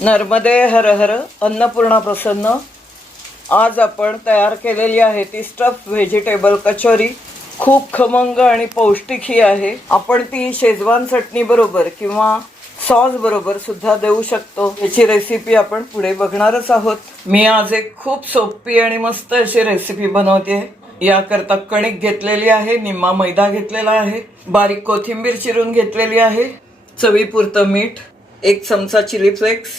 नर्मदे हर हर अन्नपूर्णा प्रसन्न. आज आपण तयार केलेली आहे ती स्टफ व्हेजिटेबल कचोरी. खूप खमंग आणि पौष्टिक ही आहे. आपण ती शेजवान चटणीबरोबर किंवा सॉस बरोबर सुद्धा देऊ शकतो. याची रेसिपी आपण पुढे बघणारच आहोत. मी आज एक खूप सोपी आणि मस्त अशी रेसिपी बनवते. याकरता कणिक घेतलेली आहे निम्मा मैदा घेतलेला आहे बारीक कोथिंबीर चिरून घेतलेली आहे चवीपुरतं मीठ एक चमचा चिली फ्लेक्स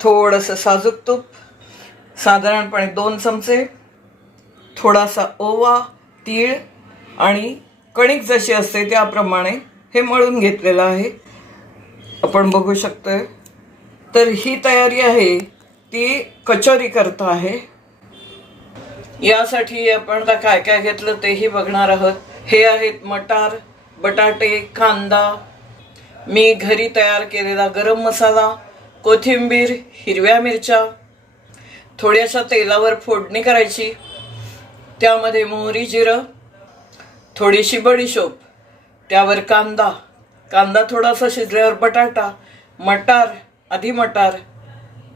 थोडंसं साजूक तूप साधारणपणे दोन चमचे थोडासा ओवा तीळ आणि कणिक जशी असते त्याप्रमाणे हे मळून घेतलेलं आहे. आपण बघू शकतो तर ही तयारी आहे ती कचोरी करता आहे. यासाठी आपण आता काय काय घेतलं तेही बघणार आहोत. हे आहेत मटार बटाटे कांदा मी घरी तयार केलेला गरम मसाला कोथिंबीर हिरव्या मिरच्या थोड्याशा तेलावर फोडणी करायची. त्यामध्ये मोहरी जिरं थोडीशी बडीशोप त्यावर कांदा. कांदा थोडासा शिजल्यावर बटाटा मटार आधी मटार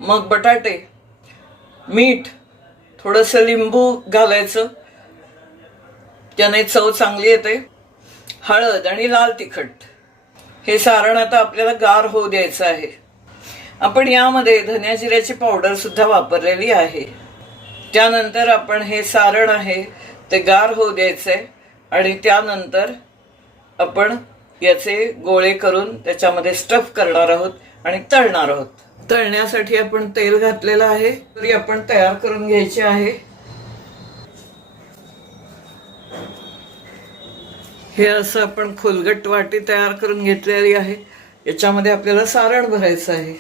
मग बटाटे मीठ थोडंसं लिंबू घालायचं. त्याने चव चांगली येते. हळद आणि लाल तिखट. हे सारण आता आपल्याला गार होऊ द्यायचं आहे. आपण यामध्ये धन्या जिऱ्याची पावडर सुद्धा वापरलेली आहे. त्यानंतर आपण हे सारण आहे ते गार होऊ द्यायचंय आणि त्यानंतर आपण याचे गोळे करून त्याच्यामध्ये स्टफ करणार आहोत आणि तळणार आहोत. तळण्यासाठी आपण तेल घातलेलं आहे तरी आपण तयार करून घ्यायचे आहे. हे असं आपण खोलगट वाटी तयार करून घेतलेली आहे. याच्यामध्ये आपल्याला सारण भरायचं आहे.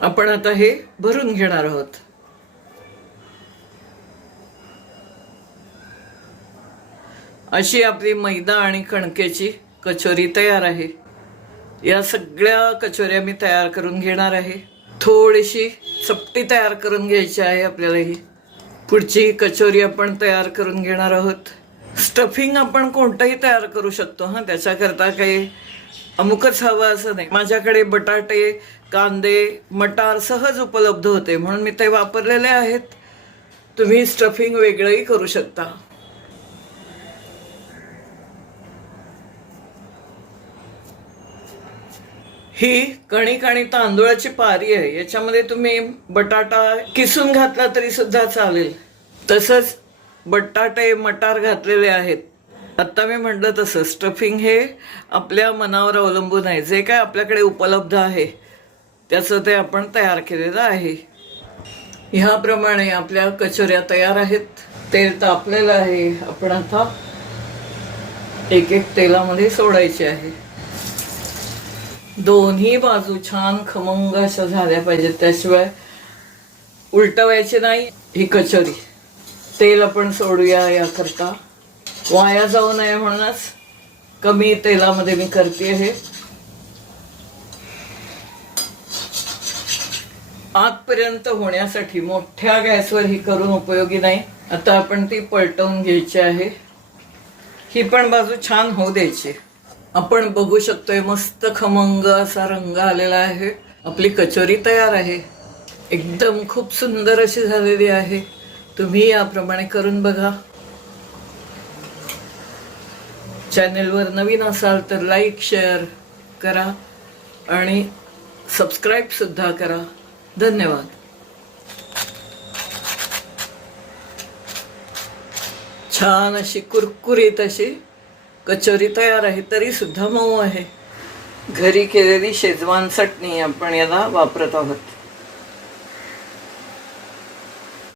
आपण आता हे भरून घेणार आहोत. अशी आपली मैदा आणि कणकेची कचोरी तयार आहे. या सगळ्या कचोऱ्या मी तयार करून घेणार आहे. थोडीशी चपटी तयार करून घ्यायची आहे आपल्याला ही. पुढची कचोरी आपण तयार करून घेणार आहोत. स्टफिंग आपण कोणतंही तयार करू शकतो हां? त्याच्याकरता काही अमुकच हवं असं नाही. माझ्याकडे बटाटे कांदे मटार सहज उपलब्ध होते म्हणून मी ते वापरलेले आहेत. तुम्ही स्टफिंग वेगळंही करू शकता. ही कणिक आणि तांदूळाची पारी आहे. याच्यामध्ये तुम्ही बटाटा किसून घातला तरी सुद्धा चालेल. तसंच बटाटे मटार घातलेले आहेत. आत्ता मी म्हटलं तसं स्टफिंग हे आपल्या मनावर अवलंबून आहे. जे काय आपल्याकडे उपलब्ध आहे त्याचं ते आपण तयार केलेलं आहे. ह्याप्रमाणे आपल्या कचोऱ्या तयार आहेत. तेल तापलेलं आहे. आपण आता एक एक तेलामध्ये सोडायचे आहे. दोन्ही बाजू छान खमंग अशा झाल्या पाहिजेत. त्याशिवाय उलटवायचे नाही ही कचोरी. तेल आपण सोडूया याकरता. वाया जाऊ नये म्हणूनच कमी तेलामध्ये मी करते हे. आतपर्यंत होण्यासाठी मोठ्या गॅसवर ही करून उपयोगी नाही. आता आपण ती पलटवून घ्यायची आहे. ही पण बाजू छान होऊ द्यायची. आपण बघू शकतोय मस्त खमंग असा रंग आलेला आहे. आपली कचोरी तयार आहे. एकदम खूप सुंदर अशी झालेली आहे. तुम्ही याप्रमाणे करून बघा. चॅनेलवर नवीन असाल तर लाईक शेअर करा आणि सबस्क्राईब सुद्धा करा. धन्यवाद. छान अशी कुरकुरीत अशी कचोरी तयार आहे तरी सुद्धा मऊ आहे. घरी केलेली शेजवान चटणी आपण याला वापरत आहोत.